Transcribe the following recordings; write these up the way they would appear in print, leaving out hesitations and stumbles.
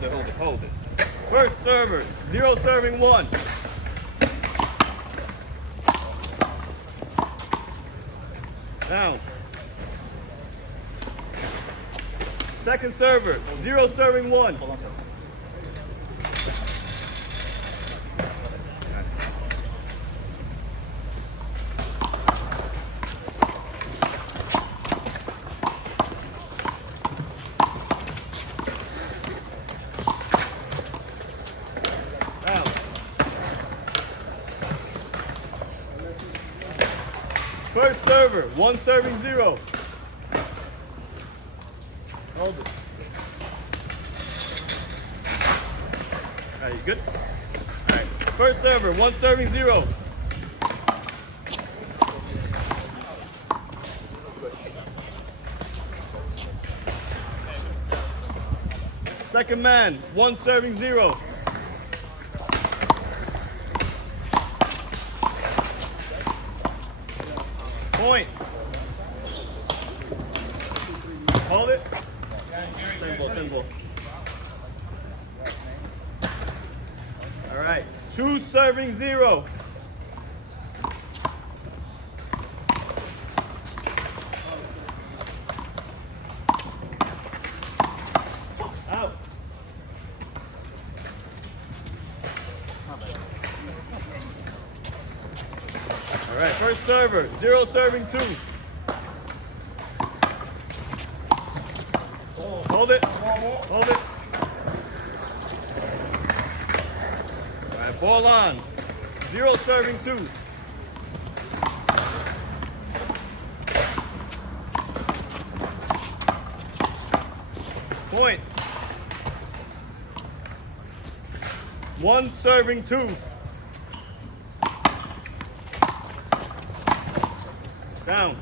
Hold it, hold it, hold it. First server, 0 serving 1. Down. Second server, 0 serving 1. Hold on, sir. Down. First server, 1 serving 0. Hold it. All right, you good? All right, first server, 1 serving 0. Second man, 1 serving 0. Point. Hold it. 10 ball. All right, 2 serving 0. Out. All right, first server, 0 serving 2. Hold it. Hold it. All right, ball on. 0 serving 2. Point. 1 serving 2. Down.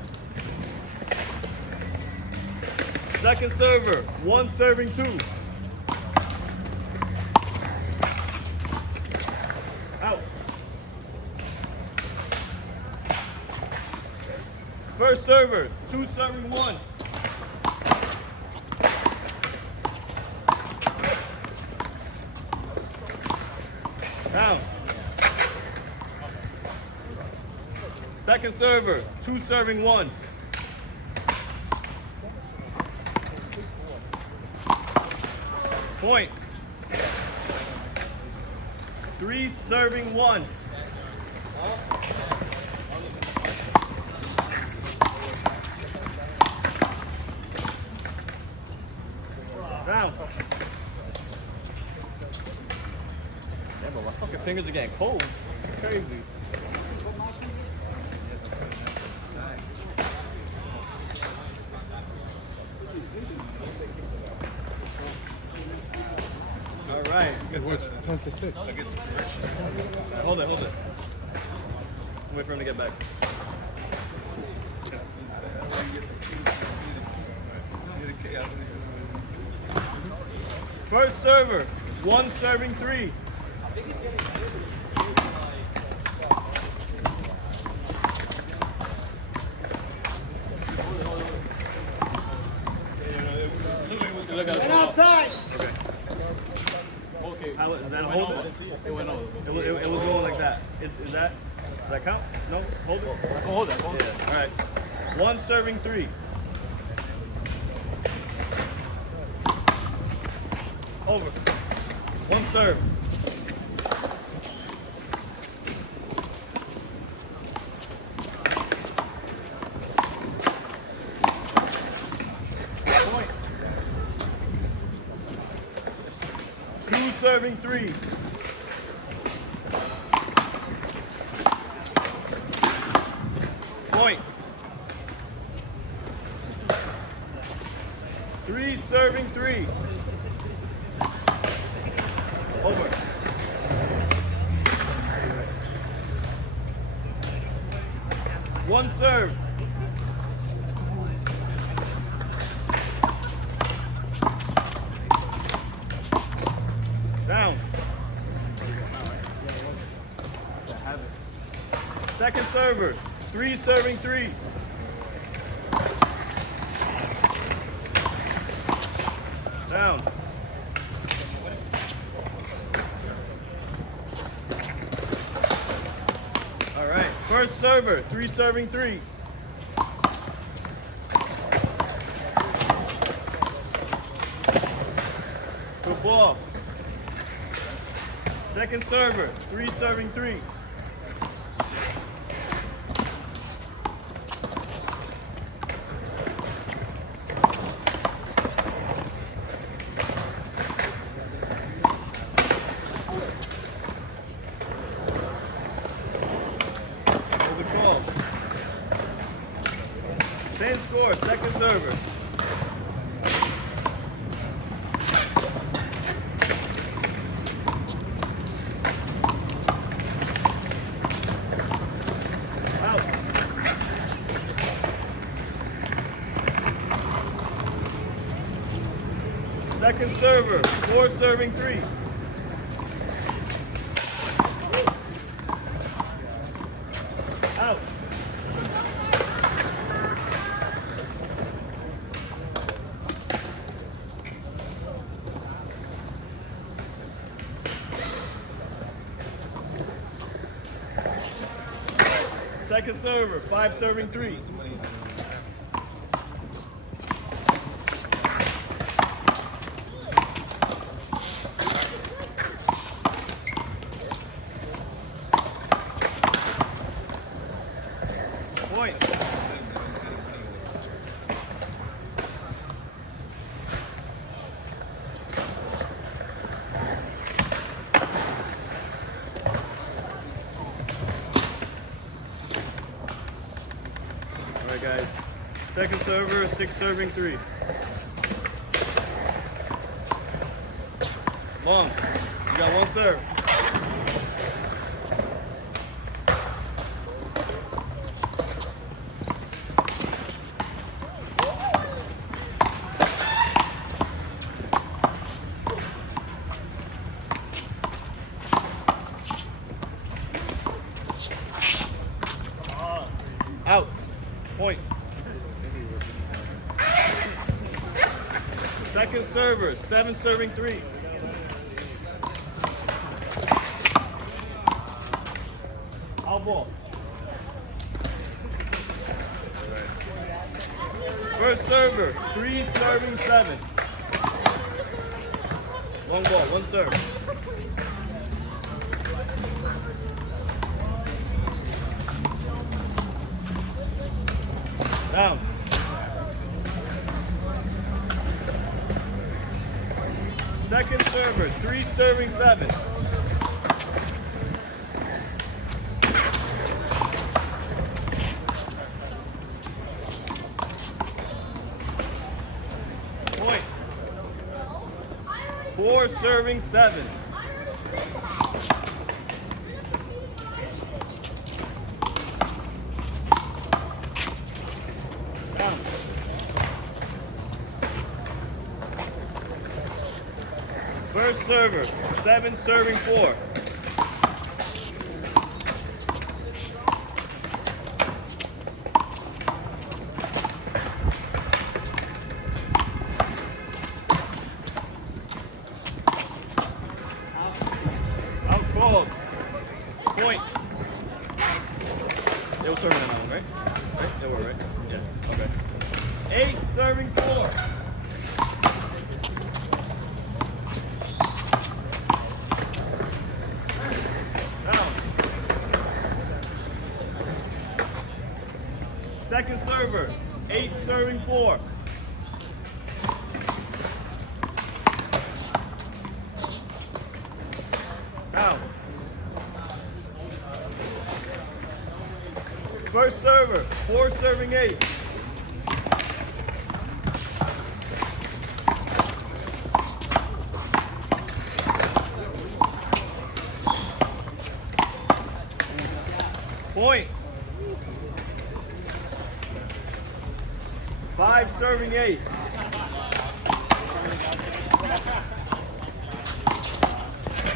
Second server, 1 serving 2. Out. First server, 2 serving 1. Down. Second server, 2 serving 1. Point. 3 serving 1. Down. Damn, but my fucking fingers are getting cold. It's crazy. All right. It was 10 to 6. Hold it, hold it. Wait for him to get back. First server, 1 serving 3. Outside. Okay. Okay. How, is that a hold? It went over. It was going like that. Does that count? No? Hold it? I can hold it. Yeah. All right. 1 serving 3. Over. 1 serve. Point. 2 serving 3. Point. 3 serving 3. Over. One serve. Down. Second server. 3 serving 3. Down. First server, 3 serving 3. Good ball. Second server, 3 serving 3. Same score, second server. Out. Second server, 4 serving 3. Out. Second server, 5 serving 3. Point. Alright guys, second server, 6 serving 3. Long, you got 1 serve. Out. Point. Second server, 7 serving 3. Out ball. First server, 3 serving 7. Long ball, 1 serve. Down. Second server, 3 serving 7. Point. 4 serving 7. Down. First server, 7 serving 4. Out called. Point. They were serving on that one, right? Right? They were, right? Yeah, okay. 8 serving 4. Second server, 8 serving 4. Down. First server, 4 serving 8. Point. 5 serving 8.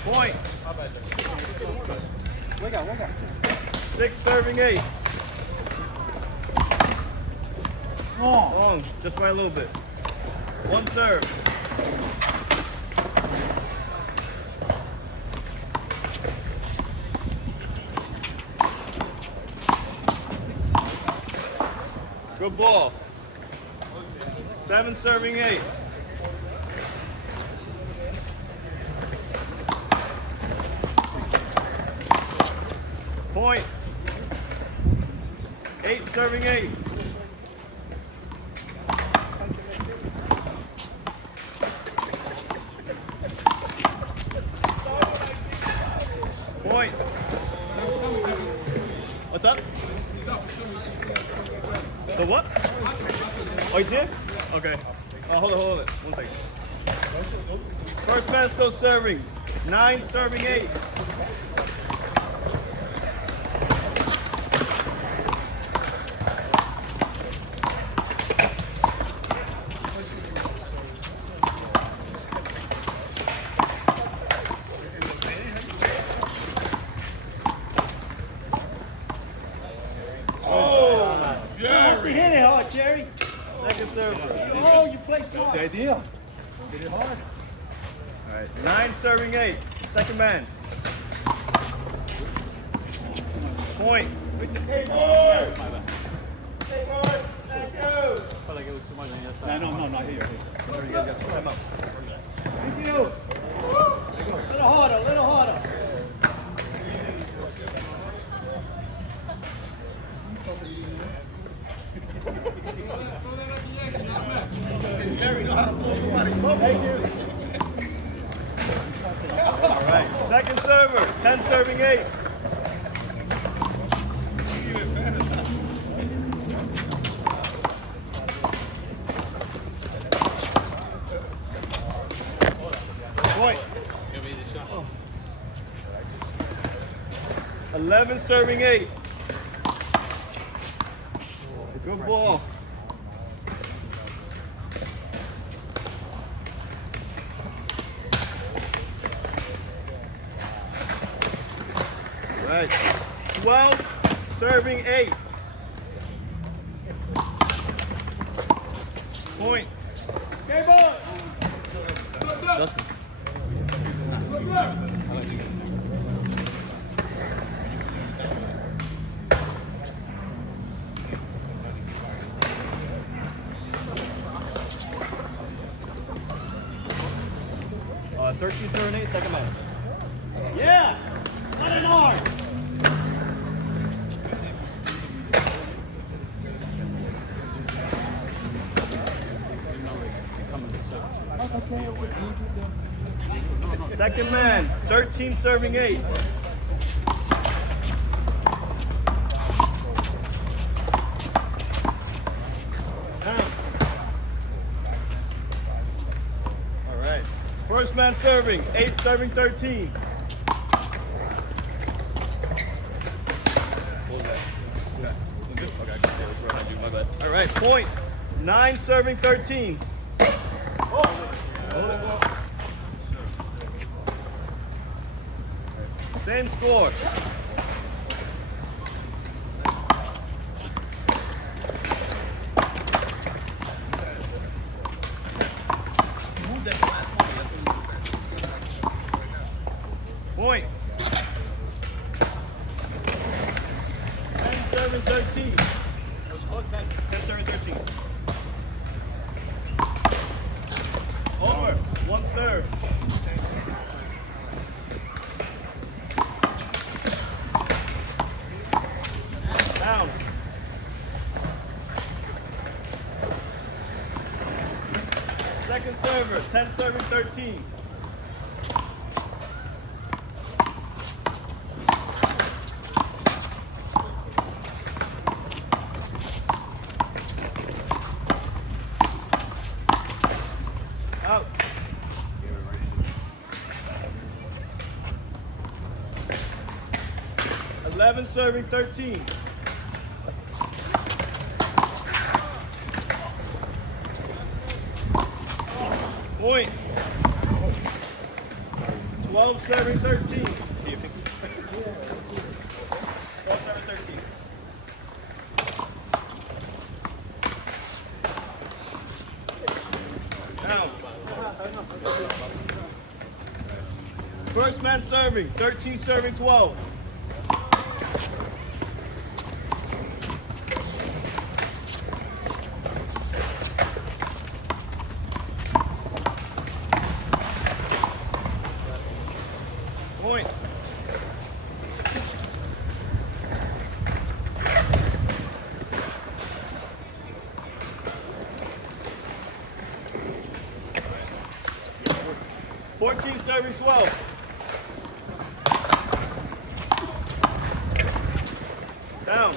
Point. 6 serving 8. Long, just by a little bit. 1 serve. Good ball. 7 serving 8. Point. 8 serving 8. Point. What's up? The what? Oh, you see it? Okay. Oh, hold it. 1 second. First man still serving. 9 serving 8. Hit it hard, Gerry. Second server. Oh, you played smart. That's the idea. Hit it hard. All right. 9 serving 8. Second man. Point. Hey, boy. Hey, boy. Thank you. I felt like it was too much on your side. No, not here. You guys got time out. Thank you. Little harder. Gerry know how to blow somebody's bubble. All right. Second server. 10 serving 8. Point. 11 serving 8. Good ball. Right. 12 serving 8. Point. Hey, boy. Justin. Uh, 13 serving 8, second man. Yeah. Let it hard. Second man, 13 serving 8. All right. First man serving, 8 serving 13. All right, point. 9 serving 13. Same score. Point. 10 serving 13. 10 serving 13. Over. 1 serve. Down. Second server, 10 serving 13. Out. Eleven serving 13. Point. 12 serving 13. 12 serving 13. Down. First man serving, 13 serving 12. 14 serving 12. Down.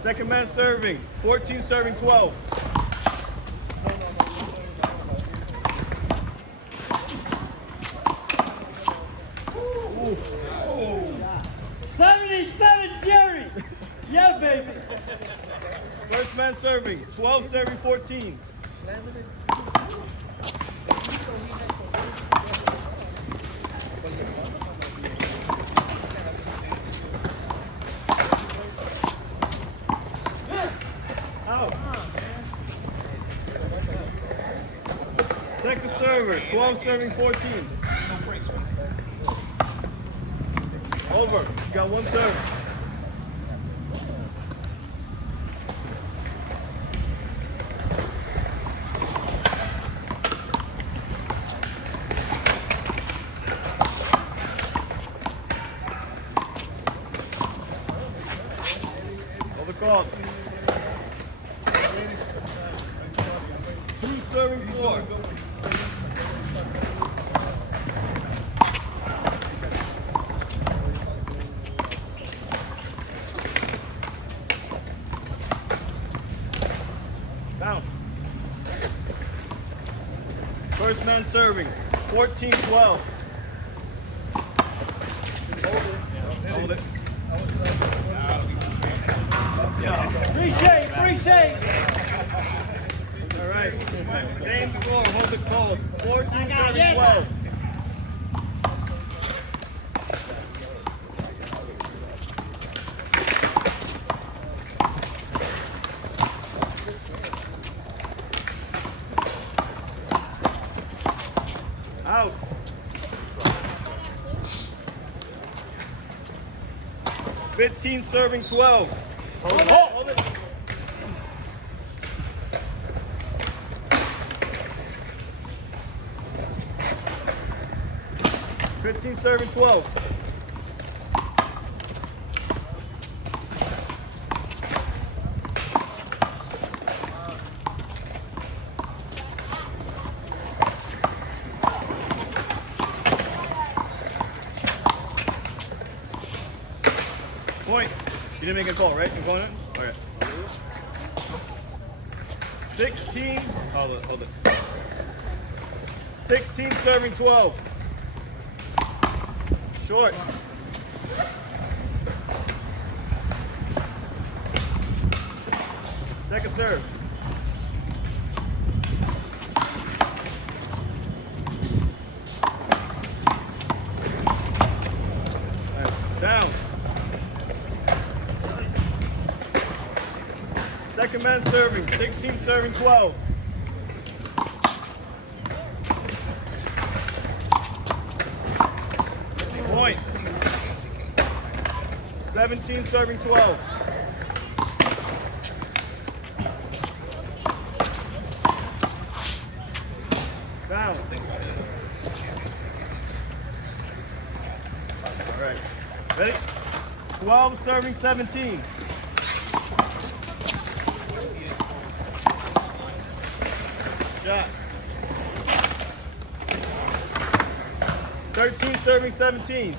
Second man serving. 14 serving 12. Ooh. 77, Gerry. Yeah, baby. First man serving. 12 serving 14. Out. Second server, 12 serving 14. Over. You got one serve. Over calls. 2 serving 4. Down. First man serving. 14-12. Hold it. Appreciate. All right. Same score. Hold it cold. 14-12. Out. 15 serving 12. Hold it. Hold it. Fifteen serving 12. Point. You didn't make a call, right? You're going in? Okay. 16. Hold it. 16 serving 12. Short. Second serve. Nice. Down. Second man serving. 16 serving 12. Point. 17 serving 12. Down. All right. Ready? 12 serving 17. Shot. 13 serving 17.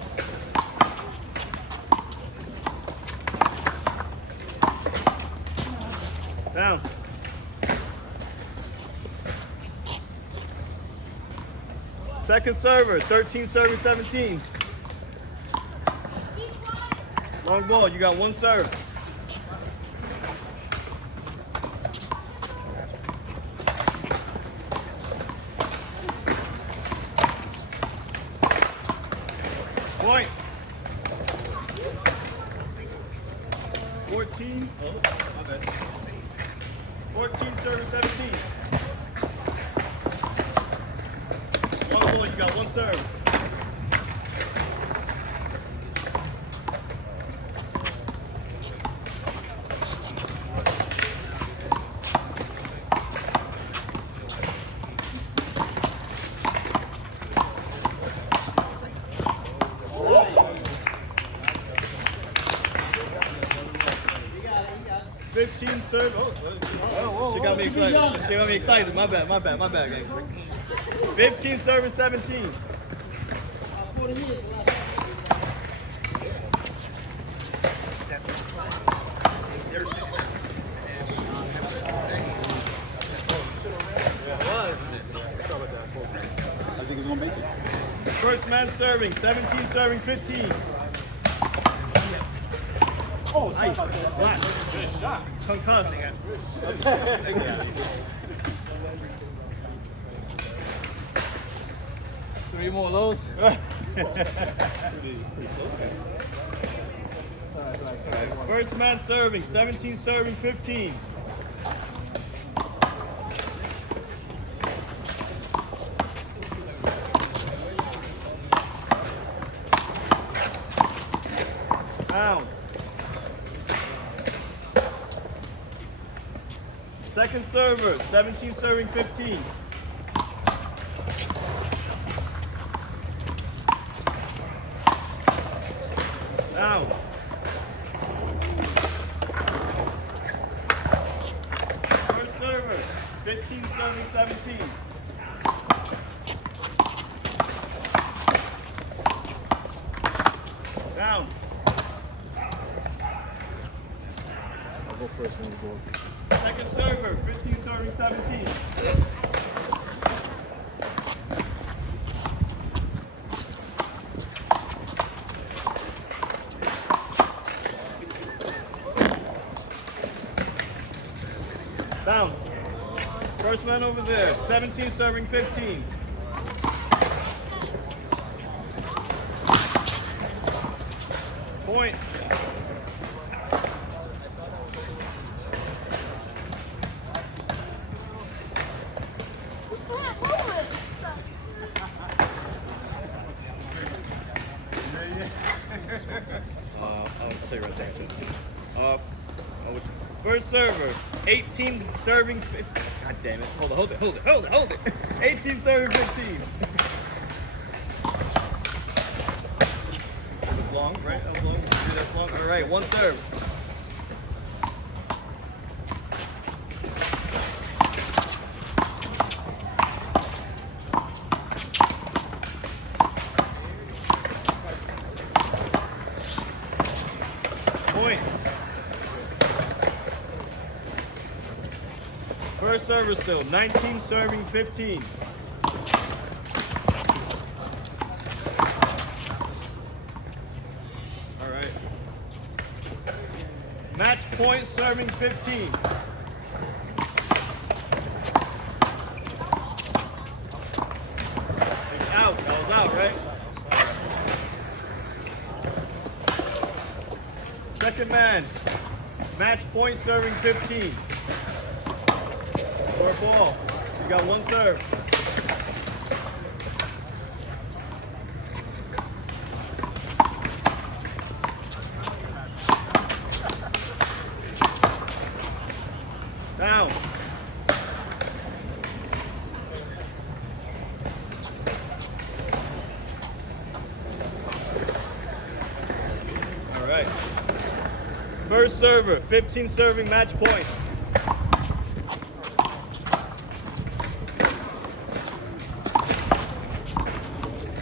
Down. Second server, 13 serving 17. Long ball, you got one serve. Point. 14. Oh, my bad. 14 serving 17. Long ball, you got one serve. serve. Oh, she got me excited. She got me excited. My bad, gangster. 15 serving 17. I think he's gonna make it. First man serving, 17 serving 15. Oh, Nice. Black. Good shot. Concussed. Three more of those. First man serving, 17 serving 15. Down. Second server, 17 serving 15. Down. First server, 15 serving 17. Down. I'll go first when we go. Second server, 15 serving 17. Down. First man over there, 17 serving 15. Point. I'll say right there. First server, 18 serving 15. God damn it. Hold it. 18 serving 15. That was long, right? That was long. That's long. All right, one serve. Point. First server still, 19 serving 15. All right. Match point serving 15. It's out. That was out, right? Second man. Match point serving 15. For a ball. You got one serve. Down. All right. First server, 15 serving match point.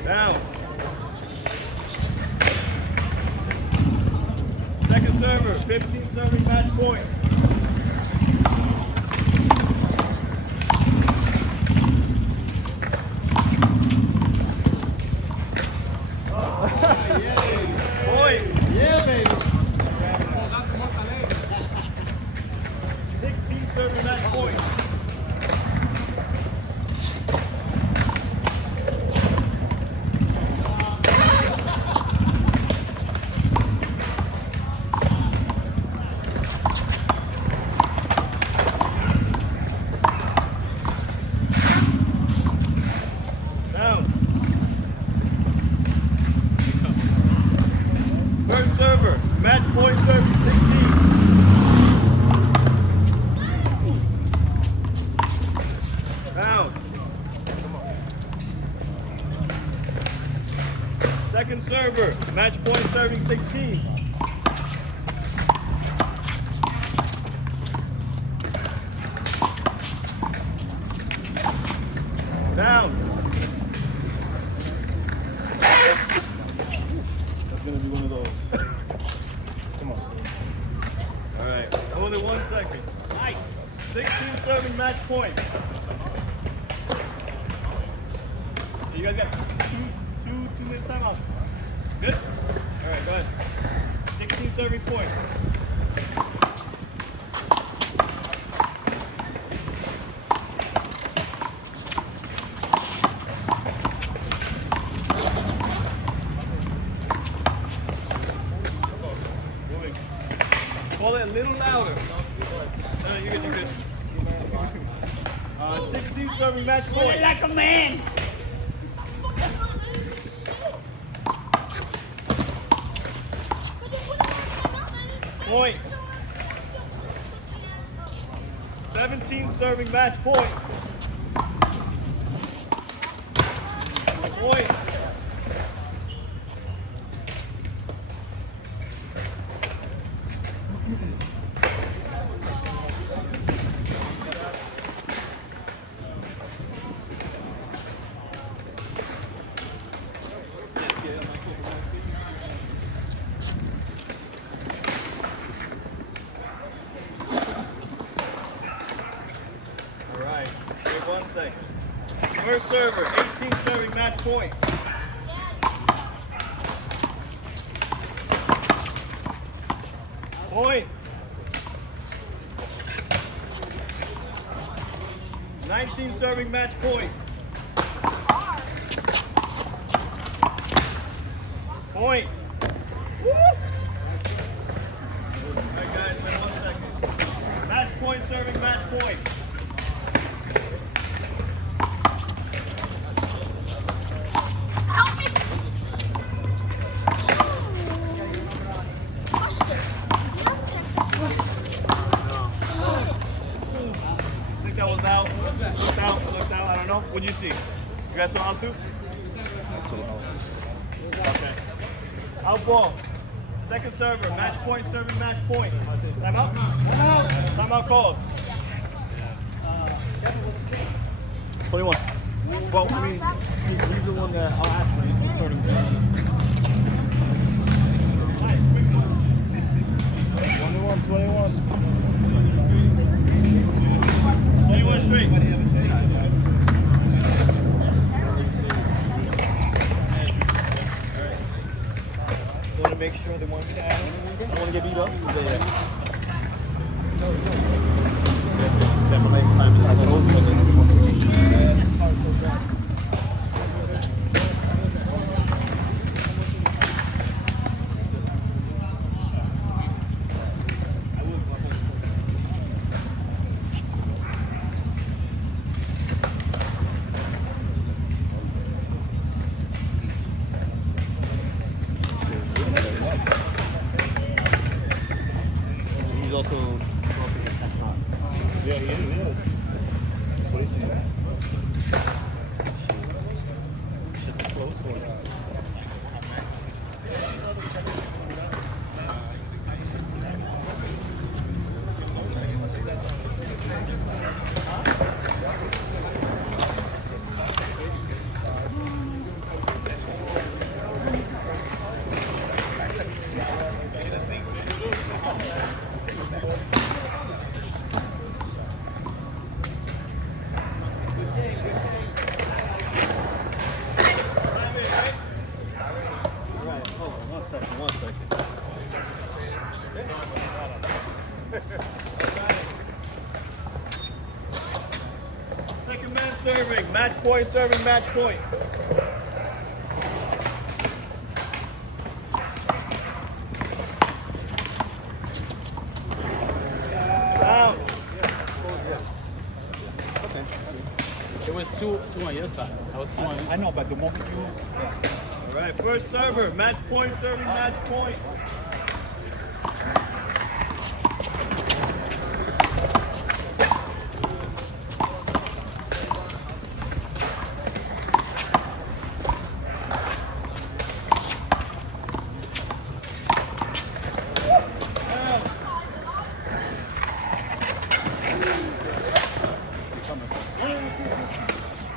Down. Second server, 15 serving match point. Point. Yeah, baby. 16 serving match point. Down. First server, match point serving 16. Down. Second server, match point serving 16. serving match point. You guys got two-minute timeouts. Good? All right, go ahead. 16 serving point. Moving. Call it a little louder. No, you're good, you're good. 16 serving match point. Like a man. Point. 17 serving match point. Point. All right, wait 1 second. First server, 18 serving match point. Point. 19 serving match point. Point. Woo! All right, guys, wait 1 second. Match point serving match point. That was out. Looked out. I don't know. What'd you see? You guys saw out too? I saw out. Okay. Out ball. Second server. Match point serving match point. Time out? Time out called. 21. Well, I mean, he's the one that I'll ask for. He's starting. 21. 21 straight. Want to make sure the ones that I don't want to get beat up. He's also Yeah, he is. What is he? It's just a close one. One second. Second man serving. Match point serving match point. Down. Okay. It was two on your side. I was two on your I know, but the moment you... All right, first server. Match point serving match point.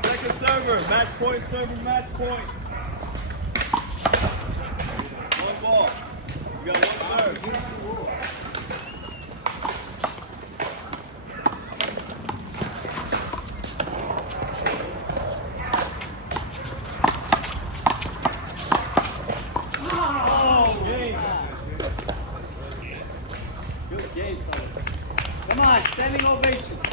Second server, match point serving match point. One ball. You got one serve. Standing ovation.